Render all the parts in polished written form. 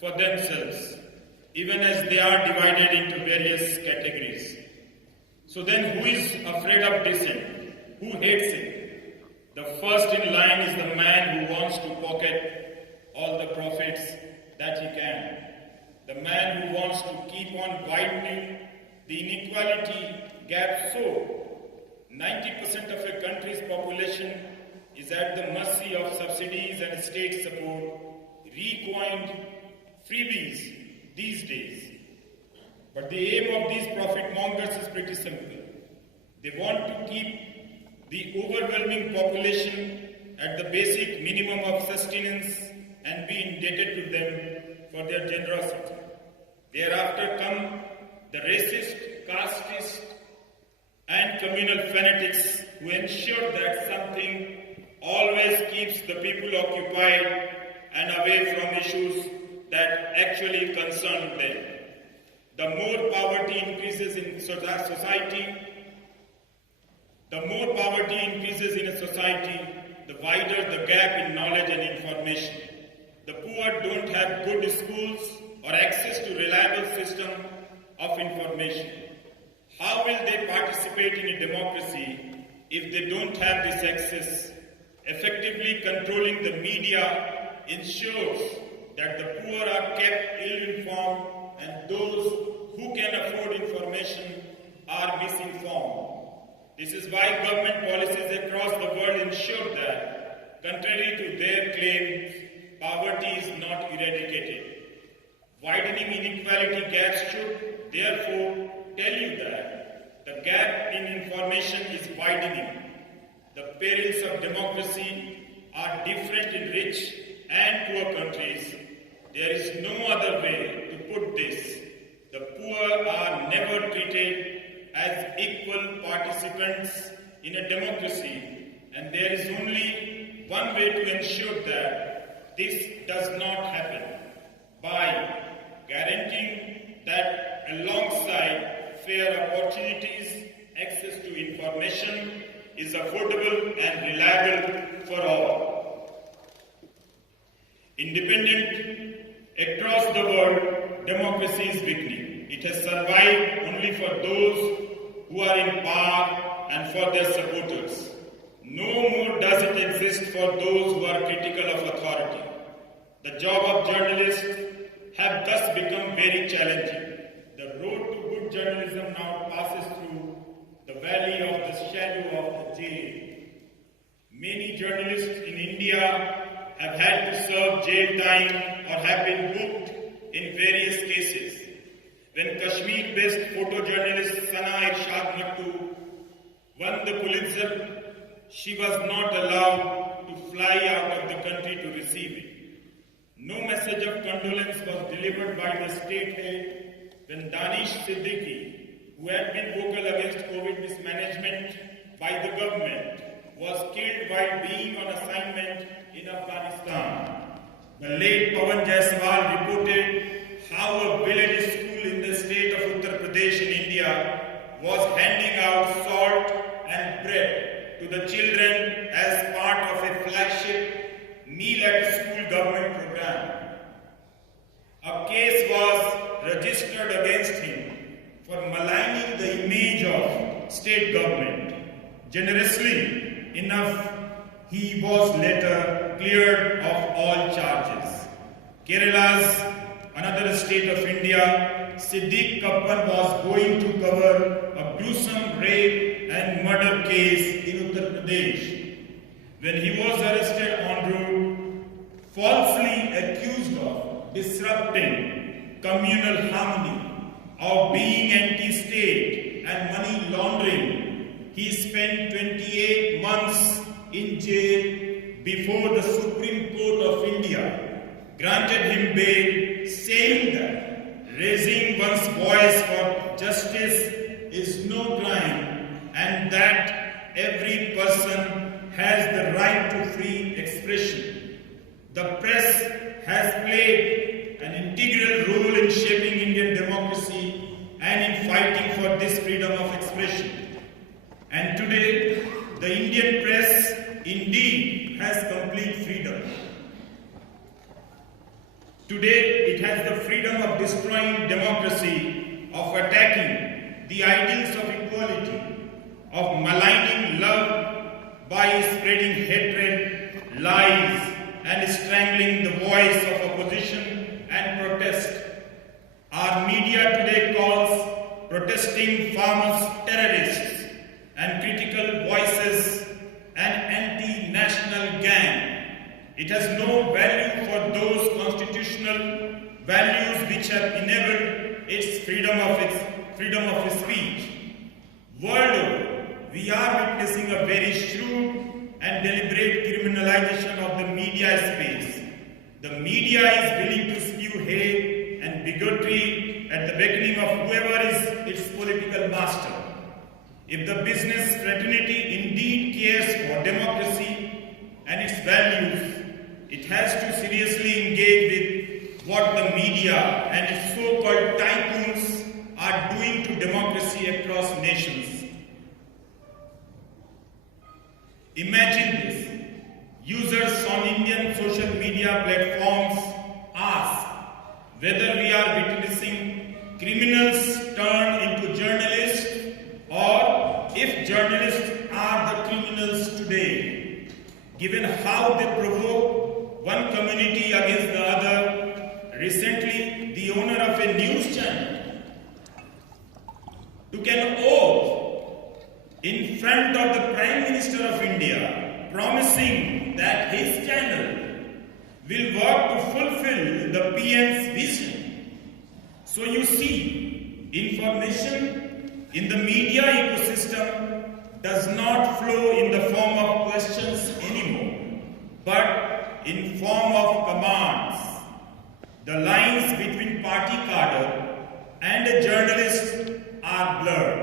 for themselves, even as they are divided into various categories. So then who is afraid of dissent? Who hates it? The first in line is the man who wants to pocket all the profits that he can. The man who wants to keep on widening the inequality gap so 90% of a country's population is at the mercy of subsidies and state support, recoined freebies these days. But the aim of these profit mongers is pretty simple. They want to keep the overwhelming population at the basic minimum of sustenance and be indebted to them for their generosity. Thereafter come the racist, casteist, and communal fanatics who ensure that something always keeps the people occupied and away from issues that actually concern them. The more poverty increases in society, the wider the gap in knowledge and information. The poor don't have good schools or access to reliable system of information. How will they participate in a democracy if they don't have this access? Effectively controlling the media ensures that the poor are kept ill-informed and those who can afford information are misinformed. This is why government policies across the world ensure that, contrary to their claims, poverty is not eradicated. Widening inequality gaps should, therefore, tell you that the gap in information is widening. The perils of democracy are different in rich and poor countries. There is no other way to put this. The poor are never treated as equal participants in a democracy, and there is only one way to ensure that this does not happen, by guaranteeing that alongside fair opportunities, access to information is affordable and reliable for all. Independent across the world, democracy is weakening. It has survived only for those who are in power and for their supporters. No more does it exist for those who are critical of authority. The job of journalists have thus become very challenging. The road to good journalism now passes through the valley of the shadow of the jail. Many journalists in India have had to serve jail time or have been booked in various cases. When Kashmir-based photojournalist Sana Irshad Mattu won the Pulitzer, she was not allowed to fly out of the country to receive it. No message of condolence was delivered by the state head when Danish Siddiqui, who had been vocal against COVID mismanagement by the government, was killed while being on assignment in Afghanistan. The late Pawan Jaiswal reported how a village school in the state of Uttar Pradesh in India was handing out salt and bread to the children as part of a flagship meal at school government program. A case was registered against him for maligning the image of state government. Generously enough, he was later cleared of all charges. Kerala's another state of India, Siddiq Kappan was going to cover a gruesome rape and murder case in Uttar Pradesh. When he was arrested en route, falsely accused of disrupting communal harmony, of being anti-state and money laundering, he spent 28 months in jail before the Supreme Court of India granted him bail, saying that raising one's voice for justice is no crime and that every person has the right to free expression. The press has played an integral role in shaping Indian democracy and in fighting for this freedom of expression. And today, the Indian press indeed has complete freedom. Today, it has the freedom of destroying democracy, of attacking the ideals of equality, of maligning love by spreading hatred, lies, and strangling the voice of opposition and protest. Our media today calls protesting farmers terrorists and critical voices an anti-national gang. It has no value for those constitutional values which have enabled its freedom of speech. World over, we are witnessing a very shrewd and deliberate criminalization of the media space. The media is willing to spew hate and bigotry at the beckoning of whoever is its political master. If the business fraternity indeed cares for democracy and its values, it has to seriously engage with what the media and its so-called tycoons are doing to democracy across nations. Imagine this. Users on Indian social media platforms ask whether we are witnessing criminals turn into journalists or if journalists are the criminals today. Given how they provoke one community against the other, recently the owner of a news channel took an oath in front of the Prime Minister of India, promising that his channel will work to fulfill the PM's vision. So you see, information in the media ecosystem does not flow in the form of questions anymore, but in form of commands. The lines between party cadre and a journalist are blurred.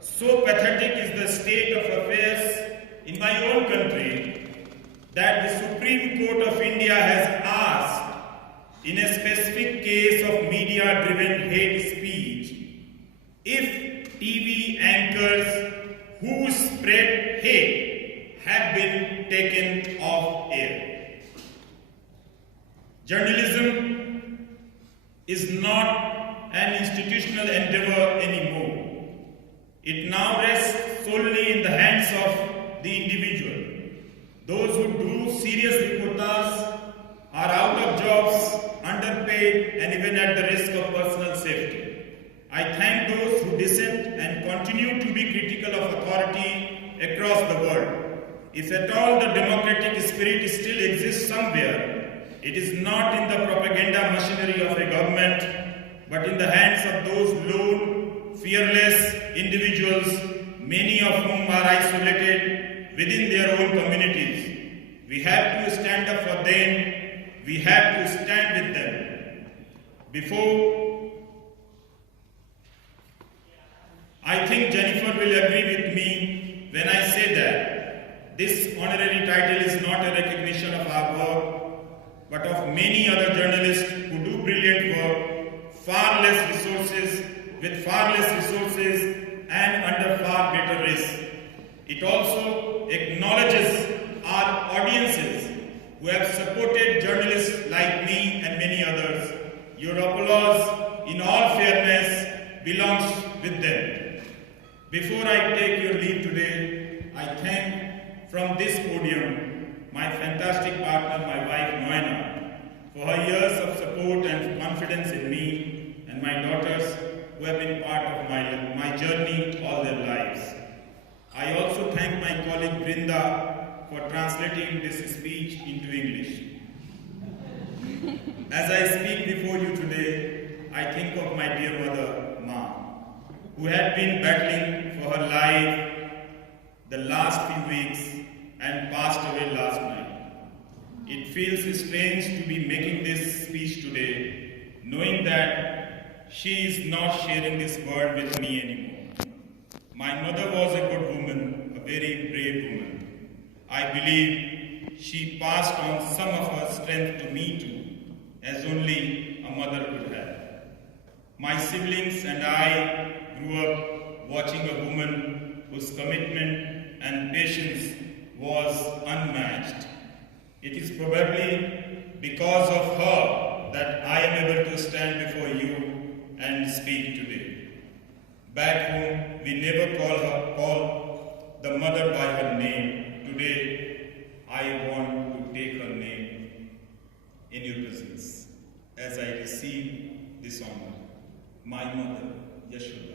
So pathetic is the state of affairs in my own country that the Supreme Court of India has asked, in a specific case of media-driven hate speech, if TV anchors who spread hate have been taken off air. Journalism is not an institutional endeavor anymore. It now rests solely in the hands of the individual. Those who do serious reportages are out of jobs, underpaid, and even at the risk of personal safety. I thank those who dissent and continue to be critical of authority across the world. If at all the democratic spirit still exists somewhere, it is not in the propaganda machinery of a government, but in the hands of those lone, fearless individuals, many of whom are isolated within their own communities. We have to stand up for them. We have to stand with them. I think Jennifer will agree with me when I say that this honorary title is not a recognition of our work, but of many other journalists who do brilliant work, with far less resources and under far greater risk. It also acknowledges our audiences who have supported journalists like me and many others. Your applause, in all fairness, belongs with them. Before I take your leave today, I thank from this podium my fantastic partner, my wife Noina, for her years of support and confidence in me and my daughters who have been part of my journey all their lives. I also thank my colleague Brinda for translating this speech into English. As I speak before you today, I think of my dear mother, Ma, who had been battling for her life the last few weeks and passed away last night. It feels strange to be making this speech today, knowing that she is not sharing this world with me anymore. My mother was a good woman, a very brave woman. I believe she passed on some of her strength to me too, as only a mother could have. My siblings and I grew up watching a woman whose commitment and patience was unmatched. It is probably because of her that Back home, we never call the mother by her name. Today, I want to take her name in your presence as I receive this honor. My mother, Yashoda.